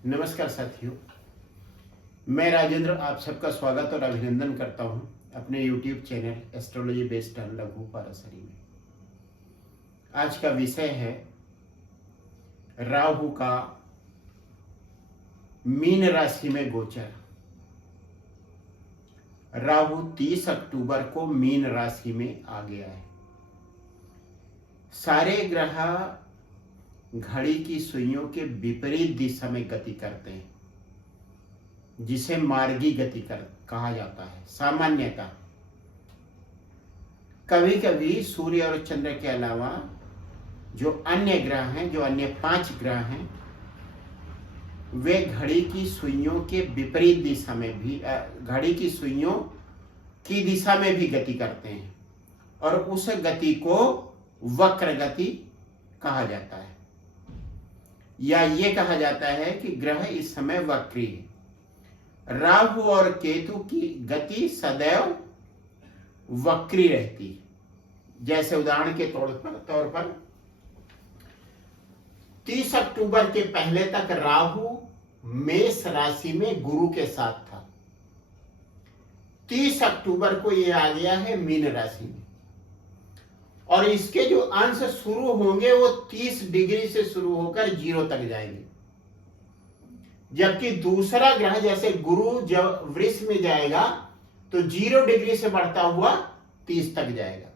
नमस्कार साथियों, मैं राजेंद्र आप सबका स्वागत और अभिनंदन करता हूं अपने YouTube channel astrology based on लघु पाराशरी में। आज का विषय है राहु का मीन राशि में गोचर। राहु 30 अक्टूबर को मीन राशि में आ गया है। सारे ग्रह घड़ी की सुइयों के विपरीत दिशा में गति करते हैं, जिसे मार्गी गति कहा जाता है। सामान्यतः कभी कभी सूर्य और चंद्र के अलावा जो अन्य ग्रह हैं, जो अन्य 5 ग्रह हैं, वे घड़ी की सुइयों के विपरीत दिशा में भी घड़ी की सुइयों की दिशा में भी गति करते हैं और उस गति को वक्र गति कहा जाता है, या ये कहा जाता है कि ग्रह इस समय वक्री है। राहु और केतु की गति सदैव वक्री रहती है। जैसे उदाहरण के तौर पर 30 अक्टूबर के पहले तक राहु मेष राशि में गुरु के साथ था। 30 अक्टूबर को यह आ गया है मीन राशि में, और इसके जो अंश शुरू होंगे वो 30 डिग्री से शुरू होकर 0 तक जाएंगे। जबकि दूसरा ग्रह जैसे गुरु जब वृष में जाएगा तो 0 डिग्री से बढ़ता हुआ 30 तक जाएगा।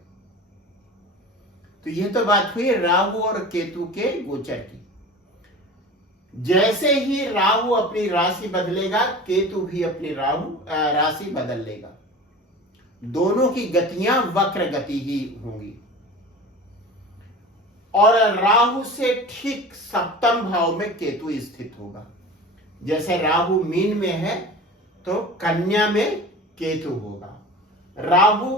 तो यह तो बात हुई राहु और केतु के गोचर की। जैसे ही राहु अपनी राशि बदलेगा, केतु भी अपनी राशि बदल लेगा। दोनों की गतियां वक्र गति ही होंगी। और राहु से ठीक सप्तम भाव में केतु स्थित होगा। जैसे राहु मीन में है तो कन्या में केतु होगा। राहु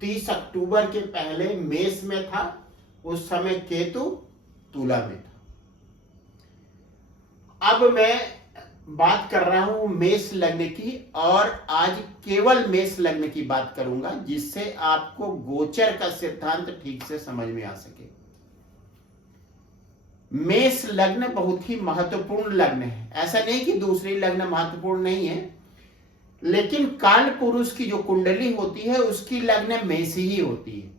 30 अक्टूबर के पहले मेष में था, उस समय केतु तुला में था। अब मैं बात कर रहा हूं मेष लग्न की, और आज केवल मेष लग्न की बात करूंगा, जिससे आपको गोचर का सिद्धांत ठीक से समझ में आ सके। मेष लग्न बहुत ही महत्वपूर्ण लग्न है। ऐसा नहीं कि दूसरी लग्न महत्वपूर्ण नहीं है, लेकिन काल पुरुष की जो कुंडली होती है उसकी लग्न मेष ही होती है।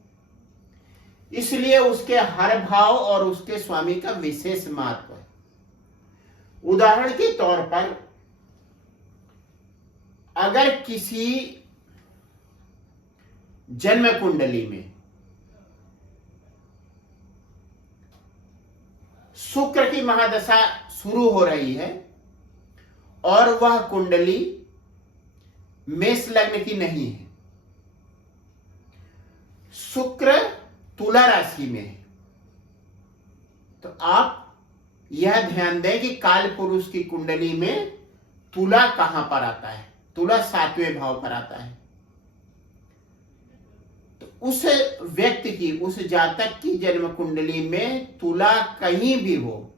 इसलिए उसके हर भाव और उसके स्वामी का विशेष महत्व है। उदाहरण के तौर पर अगर किसी जन्म कुंडली में शुक्र की महादशा शुरू हो रही है और वह कुंडली मेष लग्न की नहीं है, शुक्र तुला राशि में है, तो आप यह ध्यान दें कि काल पुरुष की कुंडली में तुला कहां पर आता है। तुला 7वें भाव पर आता है। तो उस व्यक्ति की, उस जातक की जन्म कुंडली में तुला कहीं भी हो,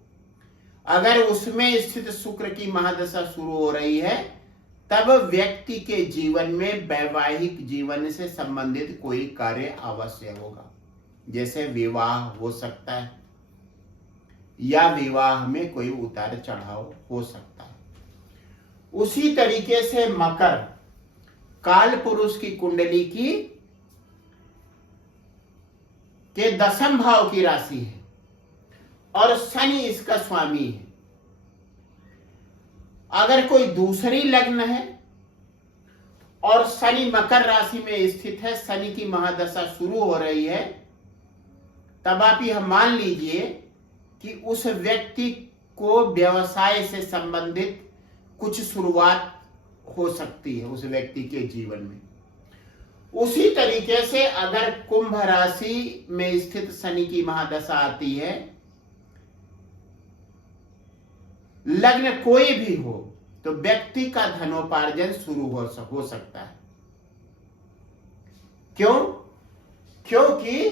अगर उसमें स्थित शुक्र की महादशा शुरू हो रही है, तब व्यक्ति के जीवन में वैवाहिक जीवन से संबंधित कोई कार्य अवश्य होगा। जैसे विवाह हो सकता है, या विवाह में कोई उतार चढ़ाव हो सकता है। उसी तरीके से मकर काल पुरुष की कुंडली की के 10वें भाव की राशि है और शनि इसका स्वामी है। अगर कोई दूसरी लग्न है और शनि मकर राशि में स्थित है, शनि की महादशा शुरू हो रही है, तब आप यह मान लीजिए कि उस व्यक्ति को व्यवसाय से संबंधित कुछ शुरुआत हो सकती है उस व्यक्ति के जीवन में। उसी तरीके से अगर कुंभ राशि में स्थित शनि की महादशा आती है, लग्न कोई भी हो, तो व्यक्ति का धनोपार्जन शुरू हो सकता है। क्यों? क्योंकि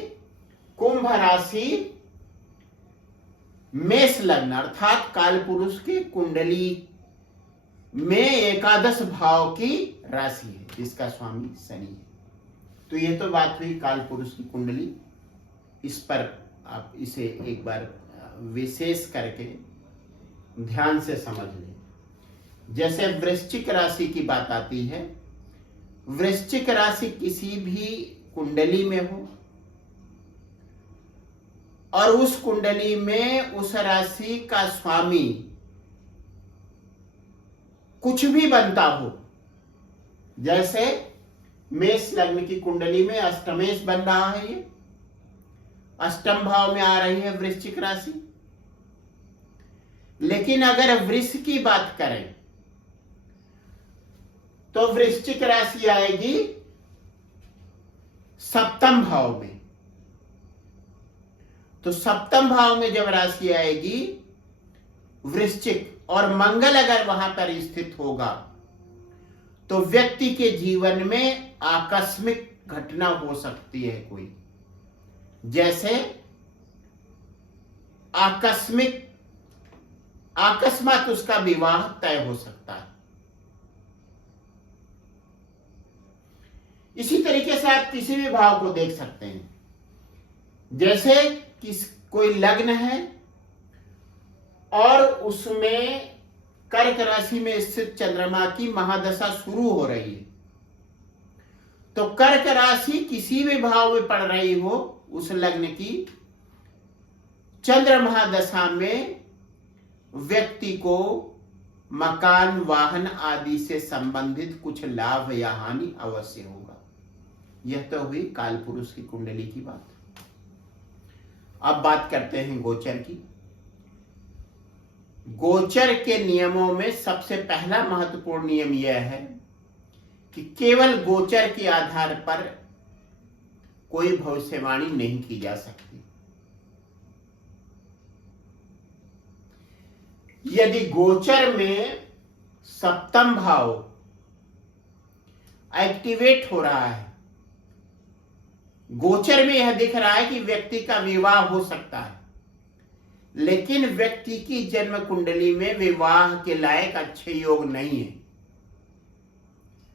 कुंभ राशि मेष लग्न अर्थात काल पुरुष की कुंडली में एकादश भाव की राशि है, जिसका स्वामी शनि है। तो ये तो बात हुई काल पुरुष की कुंडली। इस पर आप इसे एक बार विशेष करके ध्यान से समझ लें। जैसे वृश्चिक राशि की बात आती है, वृश्चिक राशि किसी भी कुंडली में हो और उस कुंडली में उस राशि का स्वामी कुछ भी बनता हो, जैसे मेष लग्न की कुंडली में अष्टमेश बन रहा है, ये अष्टम भाव में आ रही है वृश्चिक राशि। लेकिन अगर वृष की बात करें तो वृश्चिक राशि आएगी सप्तम भाव में। तो सप्तम भाव में जब राशि आएगी वृश्चिक और मंगल अगर वहां पर स्थित होगा तो व्यक्ति के जीवन में आकस्मिक घटना हो सकती है कोई, जैसे अकस्मात उसका विवाह तय हो सकता है। इसी तरीके से आप किसी भी भाव को देख सकते हैं, जैसे कोई लग्न है और उसमें कर्क राशि में स्थित चंद्रमा की महादशा शुरू हो रही है, तो कर्क राशि किसी भी भाव में पड़ रही हो उस लग्न की, चंद्र महादशा में व्यक्ति को मकान वाहन आदि से संबंधित कुछ लाभ या हानि अवश्य होगा। यह तो हुई काल पुरुष की कुंडली की बात। अब बात करते हैं गोचर की। गोचर के नियमों में सबसे पहला महत्वपूर्ण नियम यह है कि केवल गोचर के आधार पर कोई भविष्यवाणी नहीं की जा सकती। यदि गोचर में सप्तम भाव एक्टिवेट हो रहा है, गोचर में यह दिख रहा है कि व्यक्ति का विवाह हो सकता है, लेकिन व्यक्ति की जन्म कुंडली में विवाह के लायक अच्छे योग नहीं है,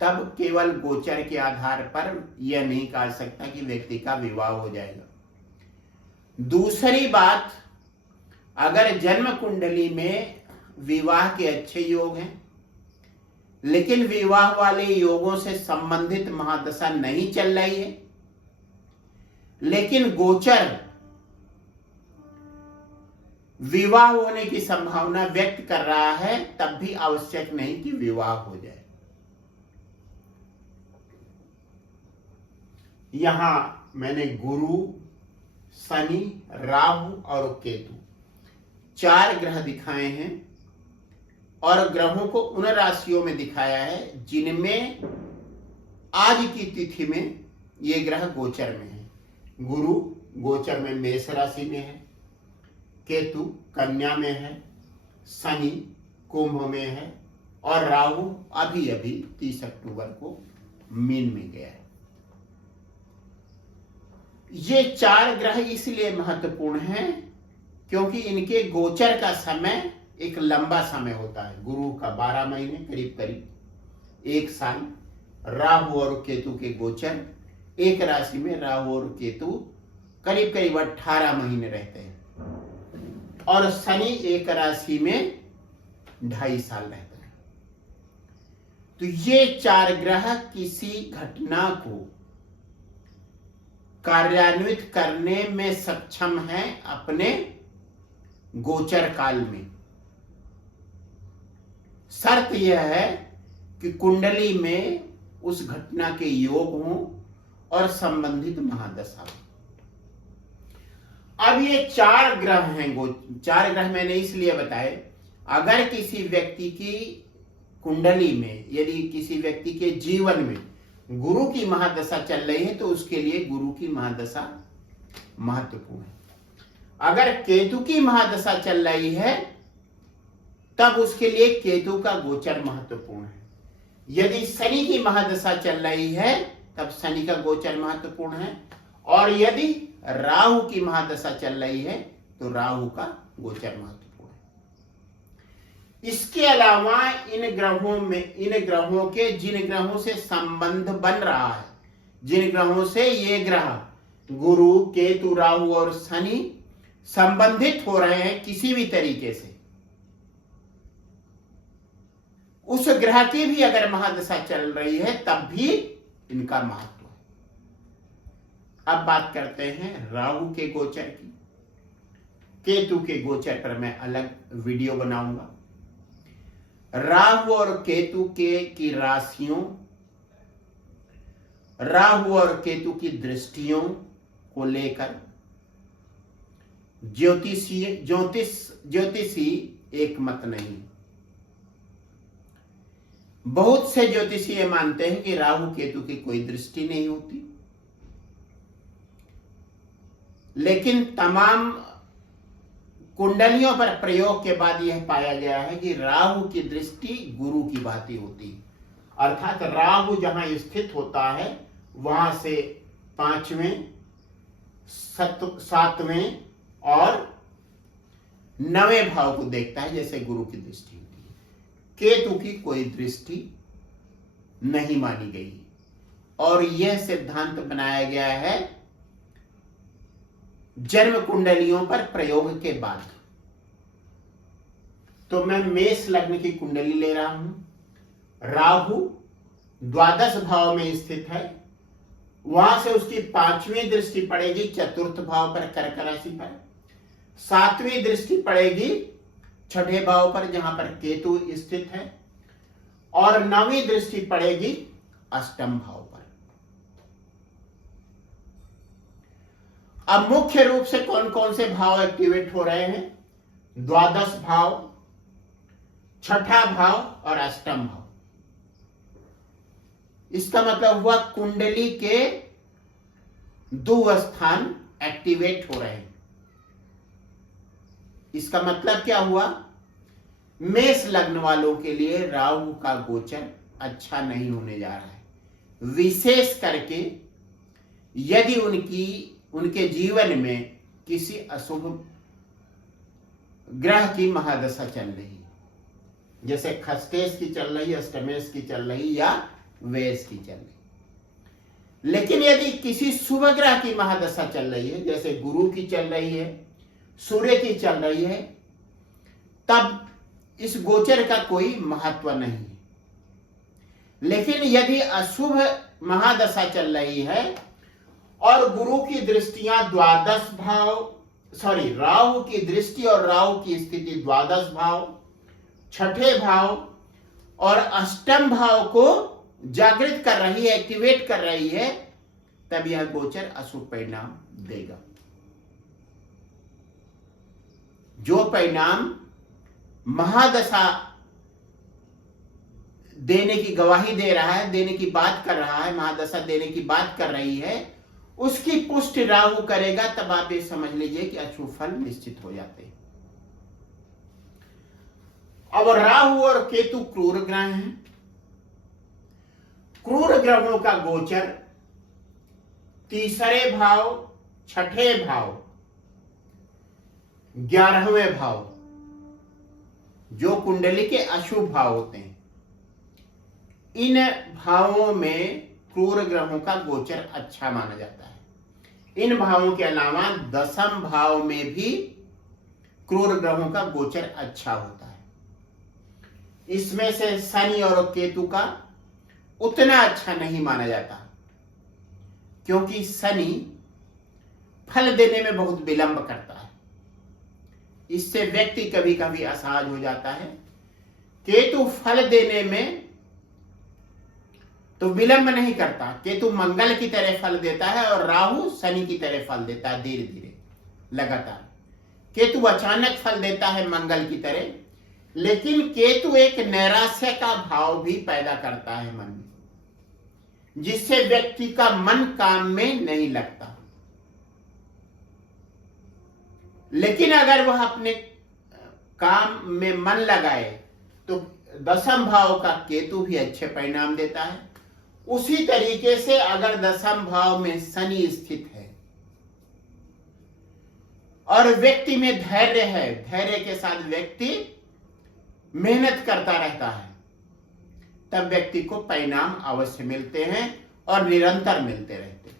तब केवल गोचर के आधार पर यह नहीं कहा सकता कि व्यक्ति का विवाह हो जाएगा। दूसरी बात, अगर जन्म कुंडली में विवाह के अच्छे योग हैं लेकिन विवाह वाले योगों से संबंधित महादशा नहीं चल रही है, लेकिन गोचर विवाह होने की संभावना व्यक्त कर रहा है, तब भी आवश्यक नहीं कि विवाह हो जाए। यहां मैंने गुरु, शनि, राहु और केतु 4 ग्रह दिखाए हैं और ग्रहों को उन राशियों में दिखाया है जिनमें आज की तिथि में ये ग्रह गोचर में है। गुरु गोचर में मेष राशि में है, केतु कन्या में है, शनि कुंभ में है और राहु अभी अभी 30 अक्टूबर को मीन में गया है। ये 4 ग्रह इसलिए महत्वपूर्ण हैं क्योंकि इनके गोचर का समय एक लंबा समय होता है। गुरु का 12 महीने करीब करीब 1 साल, राहु और केतु के गोचर एक राशि में राहु और केतु करीब करीब 18 महीने रहते हैं और शनि एक राशि में 2.5 साल रहते हैं। तो ये 4 ग्रह किसी घटना को कार्यान्वित करने में सक्षम है अपने गोचर काल में। शर्त यह है कि कुंडली में उस घटना के योग हों और संबंधित महादशा। अब ये 4 ग्रह हैं, 4 ग्रह मैंने इसलिए बताए, अगर किसी व्यक्ति की कुंडली में, यदि किसी व्यक्ति के जीवन में गुरु की महादशा चल रही है तो उसके लिए गुरु की महादशा महत्वपूर्ण है। अगर केतु की महादशा चल रही है तब उसके लिए केतु का गोचर महत्वपूर्ण है। यदि शनि की महादशा चल रही है तब शनि का गोचर महत्वपूर्ण है और यदि राहु की महादशा चल रही है तो राहु का गोचर महत्वपूर्ण है। इसके अलावा इन ग्रहों के जिन ग्रहों से संबंध बन रहा है, जिन ग्रहों से ये ग्रह गुरु, केतु, राहु और शनि संबंधित हो रहे हैं किसी भी तरीके से, उस ग्रह की भी अगर महादशा चल रही है तब भी इनका महत्व है। अब बात करते हैं राहु के गोचर की। केतु के गोचर पर मैं अलग वीडियो बनाऊंगा। राहु और केतु की राशियों, राहु और केतु की दृष्टियों को लेकर ज्योतिषी एक मत नहीं। बहुत से ज्योतिषी ये मानते हैं कि राहु केतु की कोई दृष्टि नहीं होती, लेकिन तमाम कुंडलियों पर प्रयोग के बाद यह पाया गया है कि राहु की दृष्टि गुरु की भांति होती, अर्थात राहु जहां स्थित होता है वहां से 5वें, 7वें और 9वें भाव को देखता है, जैसे गुरु की दृष्टि होती है। केतु की कोई दृष्टि नहीं मानी गई और यह सिद्धांत बनाया गया है जन्म कुंडलियों पर प्रयोग के बाद। तो मैं मेष लग्न की कुंडली ले रहा हूं। राहु द्वादश भाव में स्थित है, वहां से उसकी 5वीं दृष्टि पड़ेगी चतुर्थ भाव पर, कर्क राशि पर। 7वीं दृष्टि पड़ेगी 6ठे भाव पर जहां पर केतु स्थित है, और 9वीं दृष्टि पड़ेगी 8म भाव पर। अब मुख्य रूप से कौन कौन से भाव एक्टिवेट हो रहे हैं? द्वादश भाव, 6ठा भाव और 8म भाव। इसका मतलब हुआ कुंडली के 2 स्थान एक्टिवेट हो रहे हैं। इसका मतलब क्या हुआ? मेष लग्न वालों के लिए राहु का गोचर अच्छा नहीं होने जा रहा है, विशेष करके यदि उनके जीवन में किसी अशुभ ग्रह की महादशा चल रही है, जैसे खस्तेश की चल रही, अष्टमेश की चल रही या वेश की चल रही। लेकिन यदि किसी शुभ ग्रह की महादशा चल रही है, जैसे गुरु की चल रही है, सूर्य की चल रही है, तब इस गोचर का कोई महत्व नहीं है। लेकिन यदि अशुभ महादशा चल रही है और गुरु की दृष्टियां द्वादश भाव, राहु की दृष्टि और राहु की स्थिति द्वादश भाव, 6ठे भाव और 8म भाव को जागृत कर रही है, एक्टिवेट कर रही है, तब यह गोचर अशुभ परिणाम देगा। जो परिणाम महादशा देने की गवाही दे रहा है, देने की बात कर रहा है, महादशा देने की बात कर रही है, उसकी पुष्टि राहु करेगा, तब आप ये समझ लीजिए कि अशुभ फल निश्चित हो जाते हैं। अब राहु और केतु क्रूर ग्रह हैं। क्रूर ग्रहों का गोचर 3रे भाव, 6ठे भाव, 11वें भाव, जो कुंडली के अशुभ भाव होते हैं, इन भावों में क्रूर ग्रहों का गोचर अच्छा माना जाता है। इन भावों के अलावा 10म भाव में भी क्रूर ग्रहों का गोचर अच्छा होता है। इसमें से शनि और केतु का उतना अच्छा नहीं माना जाता, क्योंकि शनि फल देने में बहुत विलंब करता है। इससे व्यक्ति कभी कभी असहज हो जाता है। केतु फल देने में तो विलंब नहीं करता, केतु मंगल की तरह फल देता है और राहु शनि की तरह फल देता है, धीरे धीरे लगातार। केतु अचानक फल देता है मंगल की तरह, लेकिन केतु एक नैराश्य का भाव भी पैदा करता है मन में, जिससे व्यक्ति का मन काम में नहीं लगता। लेकिन अगर वह अपने काम में मन लगाए तो 10म भाव का केतु भी अच्छे परिणाम देता है। उसी तरीके से अगर 10म भाव में शनि स्थित है और व्यक्ति में धैर्य है, धैर्य के साथ व्यक्ति मेहनत करता रहता है, तब व्यक्ति को परिणाम अवश्य मिलते हैं और निरंतर मिलते रहते हैं।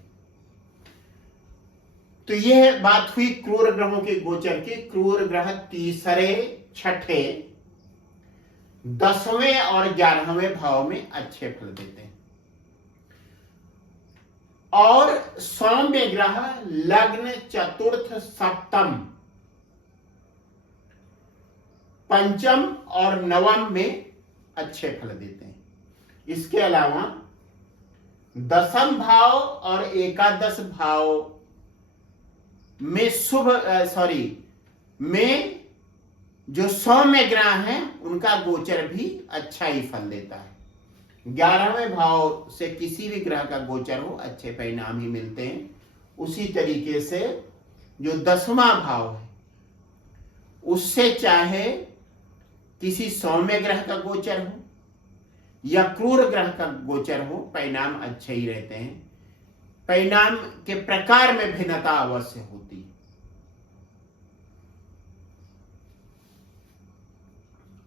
तो यह बात हुई क्रूर ग्रहों के गोचर की। क्रूर ग्रह 3रे, 6ठे, 10वें और 11वें भाव में अच्छे फल देते हैं। और सौम्य ग्रह लग्न, चतुर्थ, सप्तम, पंचम और नवम में अच्छे फल देते हैं। इसके अलावा 10th भाव और एकादश भाव में में जो सौम्य ग्रह हैं उनका गोचर भी अच्छा ही फल देता है। 11वें भाव से किसी भी ग्रह का गोचर हो अच्छे परिणाम ही मिलते हैं। उसी तरीके से जो 10वां भाव है उससे चाहे किसी सौम्य ग्रह का गोचर हो या क्रूर ग्रह का गोचर हो, परिणाम अच्छे ही रहते हैं। परिणाम के प्रकार में भिन्नता अवश्य होती है।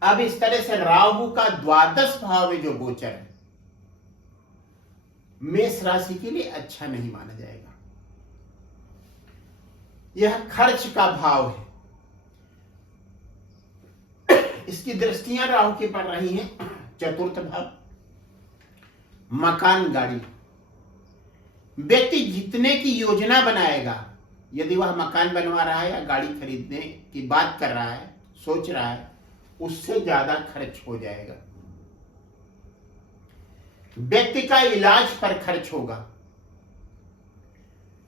अब इस तरह से राहु का 12 भाव में जो गोचर है मेष राशि के लिए अच्छा नहीं माना जाएगा। यह खर्च का भाव है। इसकी दृष्टियां राहु की पड़ रही हैं। चतुर्थ भाव, मकान, गाड़ी। व्यक्ति जितने की योजना बनाएगा, यदि वह मकान बनवा रहा है या गाड़ी खरीदने की बात कर रहा है, सोच रहा है, उससे ज्यादा खर्च हो जाएगा। व्यक्ति का इलाज पर खर्च होगा।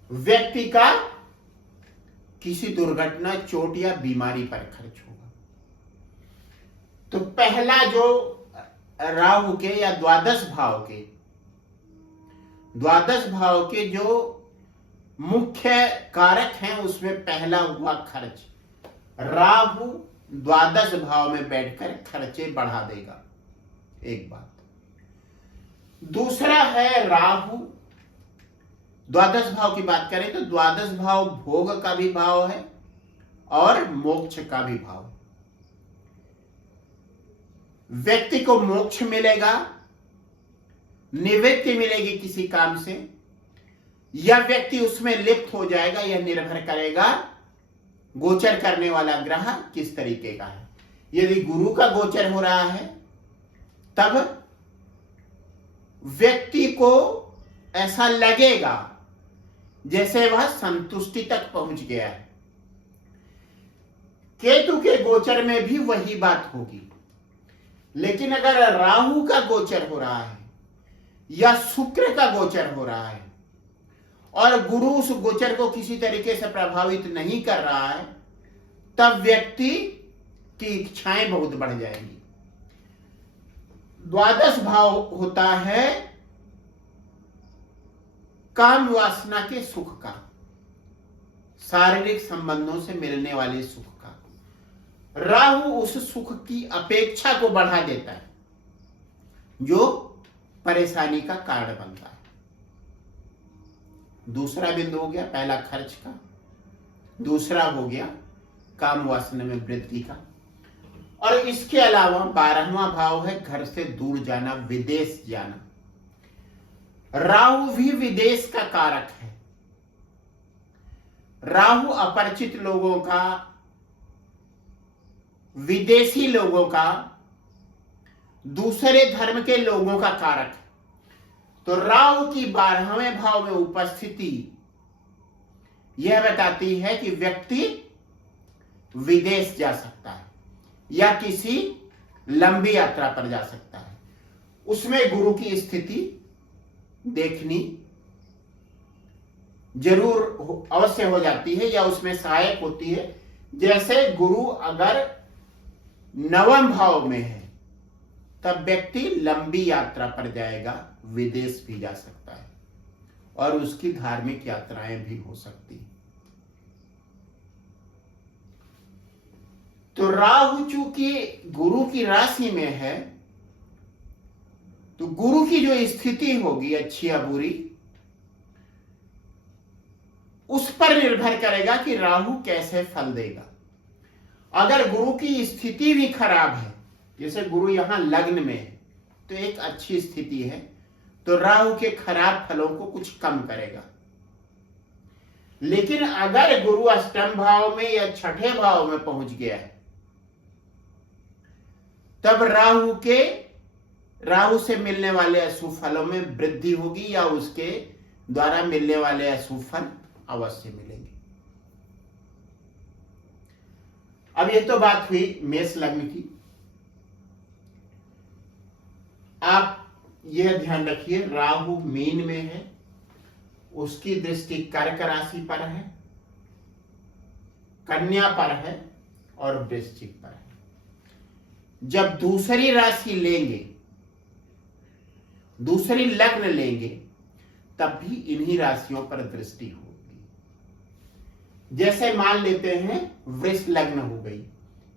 व्यक्ति का किसी दुर्घटना, चोट या बीमारी पर खर्च होगा। तो पहला जो राहु के या द्वादश भाव के जो मुख्य कारक हैं उसमें पहला हुआ खर्च। राहु द्वादश भाव में बैठकर खर्चे बढ़ा देगा, एक बात। दूसरा है राहु, द्वादश भाव की बात करें तो द्वादश भाव भोग का भी भाव है और मोक्ष का भी भाव। व्यक्ति को मोक्ष मिलेगा, निवृत्ति मिलेगी किसी काम से, या व्यक्ति उसमें लिप्त हो जाएगा। यह निर्भर करेगा गोचर करने वाला ग्रह किस तरीके का है। यदि गुरु का गोचर हो रहा है तब व्यक्ति को ऐसा लगेगा जैसे वह संतुष्टि तक पहुंच गया है। केतु के गोचर में भी वही बात होगी। लेकिन अगर राहु का गोचर हो रहा है या शुक्र का गोचर हो रहा है और गुरु उस गोचर को किसी तरीके से प्रभावित नहीं कर रहा है, तब व्यक्ति की इच्छाएं बहुत बढ़ जाएंगी। द्वादश भाव होता है काम वासना के सुख का, शारीरिक संबंधों से मिलने वाले सुख का। राहु उस सुख की अपेक्षा को बढ़ा देता है जो परेशानी का कारण बनता है। दूसरा बिंदु हो गया पहला खर्च का, दूसरा हो गया काम वासना में वृद्धि का। और इसके अलावा 12वां भाव है घर से दूर जाना, विदेश जाना। राहु भी विदेश का कारक है। राहु अपरिचित लोगों का, विदेशी लोगों का, दूसरे धर्म के लोगों का कारक है। तो राहु की 12वें भाव में उपस्थिति यह बताती है कि व्यक्ति विदेश जा सकता है या किसी लंबी यात्रा पर जा सकता है। उसमें गुरु की स्थिति देखनी जरूर अवश्य हो जाती है या उसमें सहायक होती है। जैसे गुरु अगर 9वें भाव में है तब व्यक्ति लंबी यात्रा पर जाएगा, विदेश भी जा सकता है और उसकी धार्मिक यात्राएं भी हो सकती है। तो राहु चूंकि गुरु की राशि में है तो गुरु की जो स्थिति होगी अच्छी या बुरी, उस पर निर्भर करेगा कि राहु कैसे फल देगा। अगर गुरु की स्थिति भी खराब है, जैसे गुरु यहां लग्न में है तो एक अच्छी स्थिति है, तो राहु के खराब फलों को कुछ कम करेगा। लेकिन अगर गुरु अष्टम भाव में या 6ठे भाव में पहुंच गया है तब राहु से मिलने वाले अशुभ फलों में वृद्धि होगी या उसके द्वारा मिलने वाले अशुभ फल अवश्य मिलेंगे। अब ये तो बात हुई मेष लग्न की। आप यह ध्यान रखिए, राहु मीन में है, उसकी दृष्टि कर्क राशि पर है, कन्या पर है और वृश्चिक पर है। जब दूसरी राशि लेंगे, दूसरी लग्न लेंगे, तब भी इन्हीं राशियों पर दृष्टि होगी। जैसे मान लेते हैं वृष लग्न हो गई,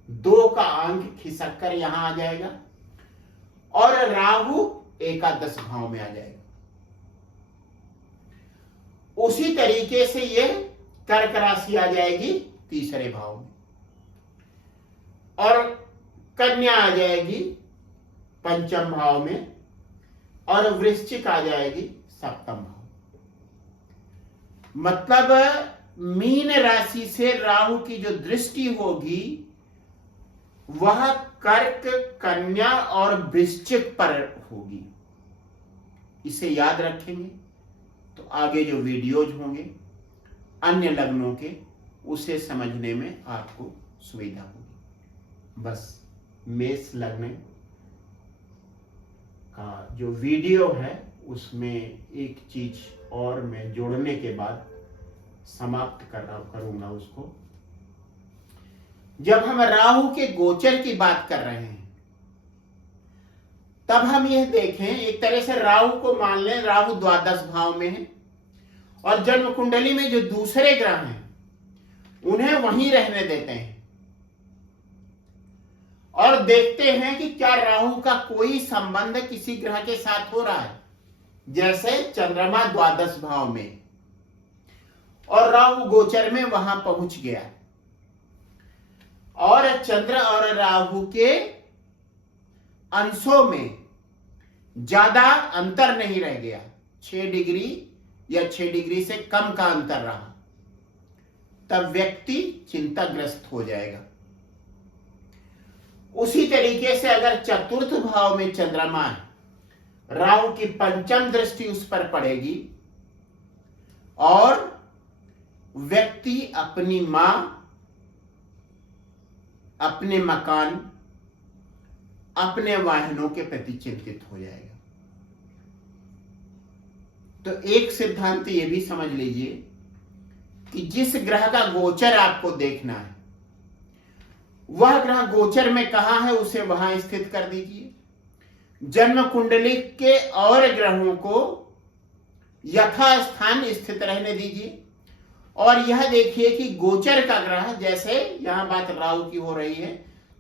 2 का अंक खिसक कर यहां आ जाएगा और राहु एकादश भाव में आ जाएगा। उसी तरीके से यह कर्क राशि आ जाएगी तीसरे भाव में और कन्या आ जाएगी पंचम भाव में और वृश्चिक आ जाएगी सप्तम भाव। मतलब मीन राशि से राहु की जो दृष्टि होगी वह कर्क, कन्या और वृश्चिक पर होगी। इसे याद रखेंगे तो आगे जो वीडियोज होंगे अन्य लग्नों के, उसे समझने में आपको सुविधा होगी। बस मेष लग्न का जो वीडियो है उसमें एक चीज और मैं जोड़ने के बाद समाप्त करूंगा उसको। जब हम राहु के गोचर की बात कर रहे हैं तब हम यह देखें, एक तरह से राहु को मान लें, राहु द्वादश भाव में है और जन्म कुंडली में जो दूसरे ग्रह हैं उन्हें वहीं रहने देते हैं और देखते हैं कि क्या राहु का कोई संबंध किसी ग्रह के साथ हो रहा है। जैसे चंद्रमा द्वादश भाव में और राहु गोचर में वहां पहुंच गया और चंद्र और राहु के अंशों में ज्यादा अंतर नहीं रह गया, 6 डिग्री या 6 डिग्री से कम का अंतर रहा, तब व्यक्ति चिंताग्रस्त हो जाएगा। उसी तरीके से अगर चतुर्थ भाव में चंद्रमा है, राहु की पंचम दृष्टि उस पर पड़ेगी और व्यक्ति अपनी मां, अपने मकान, अपने वाहनों के प्रति चिंतित हो जाएगा। तो एक सिद्धांत ये भी समझ लीजिए कि जिस ग्रह का गोचर आपको देखना है वह ग्रह गोचर में कहां है उसे वहां स्थित कर दीजिए। जन्म कुंडली के और ग्रहों को यथास्थान स्थित रहने दीजिए और यह देखिए कि गोचर का ग्रह, जैसे यहां बात राहु की हो रही है,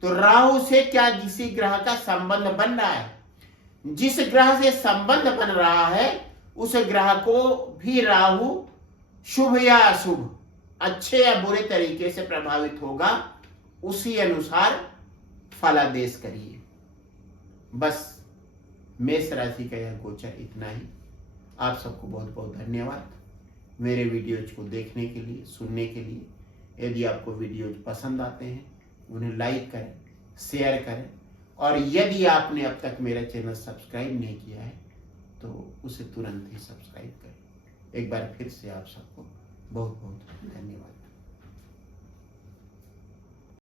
तो राहु से क्या किसी ग्रह का संबंध बन रहा है। जिस ग्रह से संबंध बन रहा है उस ग्रह को भी राहु शुभ या अशुभ, अच्छे या बुरे तरीके से प्रभावित होगा, उसी अनुसार फलादेश करिए। बस मेष राशि का यह गोचर इतना ही। आप सबको बहुत बहुत धन्यवाद मेरे वीडियोज को देखने के लिए, सुनने के लिए। यदि आपको वीडियोज पसंद आते हैं उन्हें लाइक करें, शेयर करें और यदि आपने अब तक मेरा चैनल सब्सक्राइब नहीं किया है तो उसे तुरंत ही सब्सक्राइब करें। एक बार फिर से आप सबको बहुत बहुत धन्यवाद।